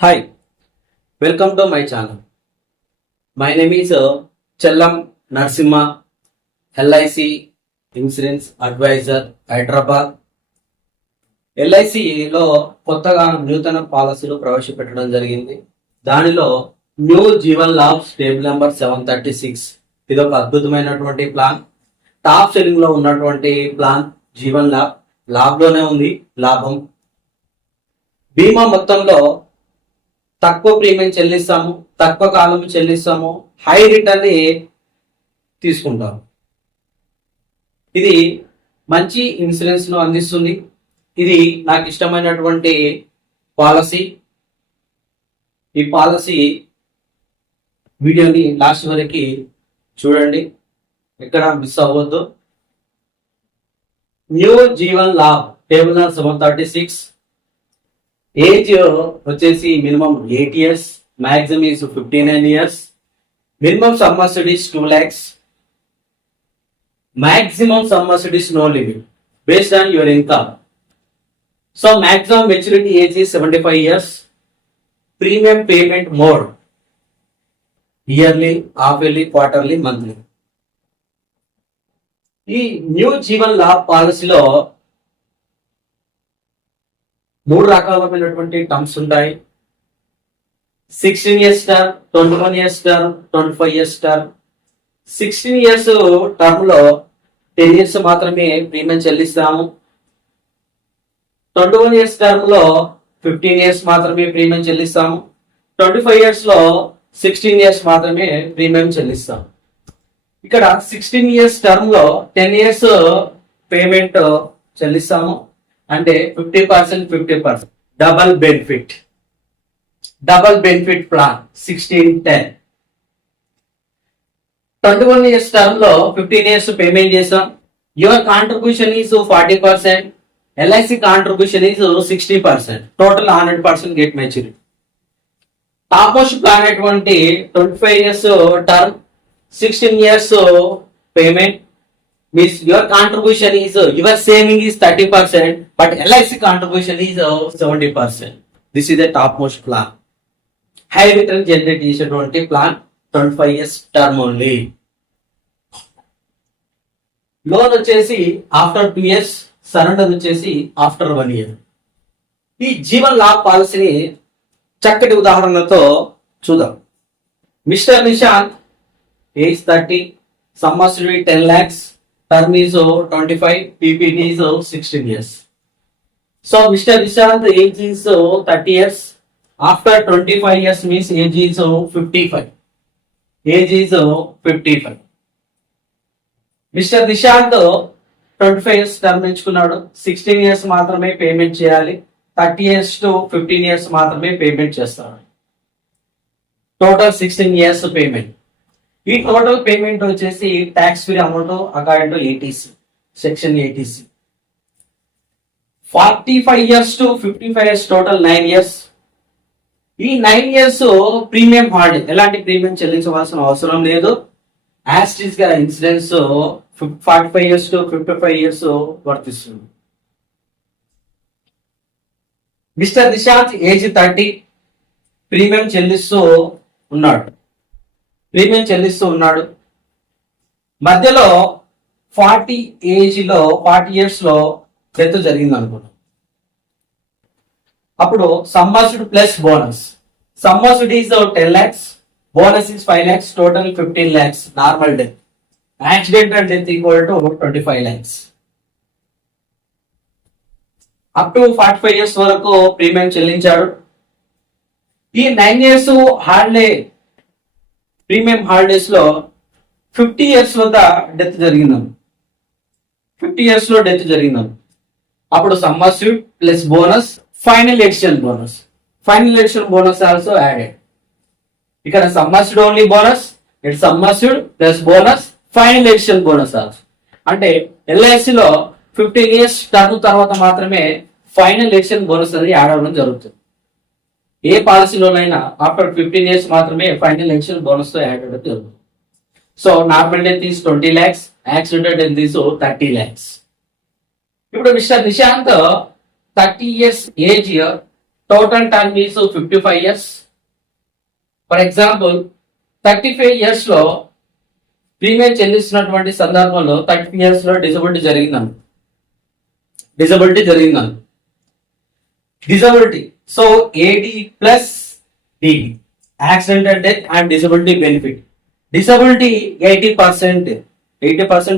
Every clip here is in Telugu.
Hi, welcome to my channel. My name is Chellam Narsimha, LIC Insurance Advisor, Hyderabad. ఎల్ఐసిలో కొత్తగా నూతన పాలసీలు ప్రవేశపెట్టడం జరిగింది. దానిలో new Jeevan Labh stable number 736 ఇది ఒక అద్భుతమైనటువంటి ప్లాన్. టాప్ సెల్లింగ్ లో ఉన్నటువంటి ప్లాన్ జీవన్ లాభ్. లాభ్లోనే ఉంది లాభం. బీమా మొత్తంలో తక్కువ ప్రీమియం చెల్లిస్తాము, తక్కువ కాలం చెల్లిస్తాము, హై రిటర్న్ ని తీసుకుంటాము. ఇది మంచి ఇన్సూరెన్స్ ను అందిస్తుంది. ఇది నాకు ఇష్టమైనటువంటి పాలసీ. ఈ పాలసీ వీడియోని లాస్ట్ వరకు చూడండి, ఎక్కడ మిస్ అవ్వద్దు. New Jeevan Labh table 736. Age వచ్చేసి minimum 8 years, maximum is 59 years. Minimum some asset is 2 lakhs. Maximum sum assured is no limit based on your income. So maximum maturity age is 75 years. Premium payment more. Yearly, half-yearly, quarterly, monthly. ఈ న్యూ జీవన్ లాభ్ పాలసీలో 3 రకాలైనటువంటి టర్మ్స్ ఉంటాయి. 16 years term, 21 years term, 25 years term. 16 years term లో 10 years మాత్రమే ప్రీమియం చెల్లిస్తాము. 21 years టర్మ్ లో 15 years మాత్రమే ప్రీమియం చెల్లిస్తాము. 25 years లో 16 years మాత్రమే ప్రీమియం చెల్లిస్తాము. ఇక్కడ 16 years టర్మ్ లో 10 years పేమెంట్ చెల్లిస్తాము. అంటే 50%, 50%. Double benefit plan 16-10. 21 years term లో 15 years పేమెంట్ చేస్తాం. Your contribution is 40%, LIC contribution is 60%. Total 100% get maturity. Top most plan అటువంటి 25 years term, 16 years payment means your contribution is, your saving is 30%, but LIC contribution is 70%. This is the top most plan. High return generate చేసేటువంటి plan 25 years term only. Loan వచ్చేసి ఆఫ్టర్ 2 years, సరెండర్ వచ్చేసి ఆఫ్టర్ 1 year. ఈ జీవన్ లాభ్ పాలసీని చక్కటి ఉదాహరణతో చూద్దాం. Mister Nishant, age 30, sum assured 10 lakhs, term is 25, PPT is 16 years. So mister Nishant age is 30 years. After 25 years means age is 55. Age is 55. Mister Nishant 25 years టర్మ్ ఎంచుకున్నాడు. 16 years మాత్రమే పేమెంట్ చేయాలి. 30 years to 15 years మాత్రమే పేమెంట్ చేస్తాడు. Total 16 years payment. ఈ టోటల్ పేమెంట్ వచ్చేసి tax free amount according to ATC, section ATC. 45 years to 55 years, total 9 years. ఈ 9 years ప్రీమియం హాలిడే, ఎలాంటి ప్రీమియం చెల్లించవలసిన అవసరం లేదు. యాస్టిస్ గా ఇన్సూరెన్స్ 45 years to 55 years వర్తిస్తుంది. మిస్టర్ నిశాంత్ ఏజ్ 30, ప్రీమియం చెల్లిస్తూ ఉన్నాడు. మధ్యలో 40 years లో డెత్ జరిగింది అనుకున్నాం. అప్పుడు sum assured plus bonus. Some asset is 10 lakhs, bonus is 5 lakhs, total 15 lakhs. Normal death, accidental death equal to 25 lakhs. Up to 45 years వరకు ప్రీమియం చెల్లించాడు. ఈ 9 years హాలిడే, ప్రీమియం హాలిడేస్ లో 50 years వద్ద డెత్ జరిగిందని. 50 years లో డెత్ జరిగిందని. అప్పుడు sum assured plus bonus, final addition bonus also added. ఇక్కడ sum assured only bonus, it sum assured plus bonus, final addition bonus also. అంటే ఎల్ఐసిలో 15 years టర్మ్ తర్వాత మాత్రమే ఫైనల్ ఎడిషన్ బోనస్ అనేది యాడ్ అవ్వడం జరుగుతుంది. ఏ పాలసీలోనైనా ఆఫ్టర్ 15 years మాత్రమే ఫైనల్ ఎడిషన్ బోనస్ తో యాడ్ అవ్వడం జరుగుతుంది. So normal death is 20 lakhs, accidental death is 30 lakhs. ఇప్పుడు mister Nishant 30 years age total term is 55 years. For example 35 years లో ప్రీమియం చెల్లిస్తున్నటువంటి సందర్భంలో 30 years లో డిజబిలిటీ జరిగిందను. Disability so AD plus DD, accidental death and disability benefit. Disability 80%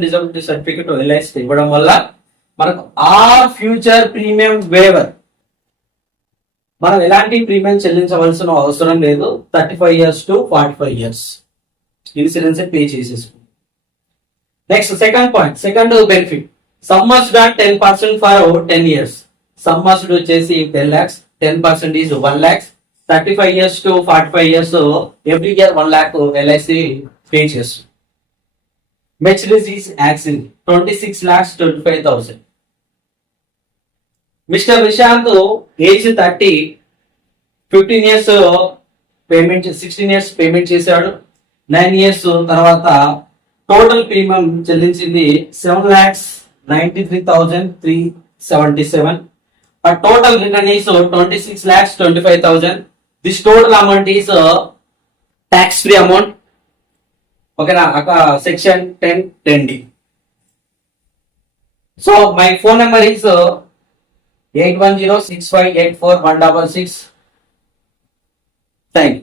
disability certificate LIC ఇవ్వడం వల్ల మనకు ఆర్ ఫ్యూచర్ ప్రీమియం వేవర్, మనం ఎలాంటి ప్రీమియం చెల్లించవలసిన అవసరం లేదు. 35 years to 45 years insurance pay చేసేసుకుంటాం. Next second point, second benefit, sum assured and 10% for 10 years. Sum assured వచ్చేసి 10 lakhs, 10% is 1 lakhs. 35 years to 45 years every year 1 lakh LIC pay చేస్తుంది. Mercedes accident 26,25,000. Mister Vishant age 30, 15 years payment, 16 years payment చేశాడు. 9 years తర్వాత టోటల్ ప్రీమియం చెల్లించింది 7,93,377. Total return is 26,25,000. This total amount is tax free amount. ఓకేనా, section 10(10)(d). So my phone number is 8106584166. Thank you.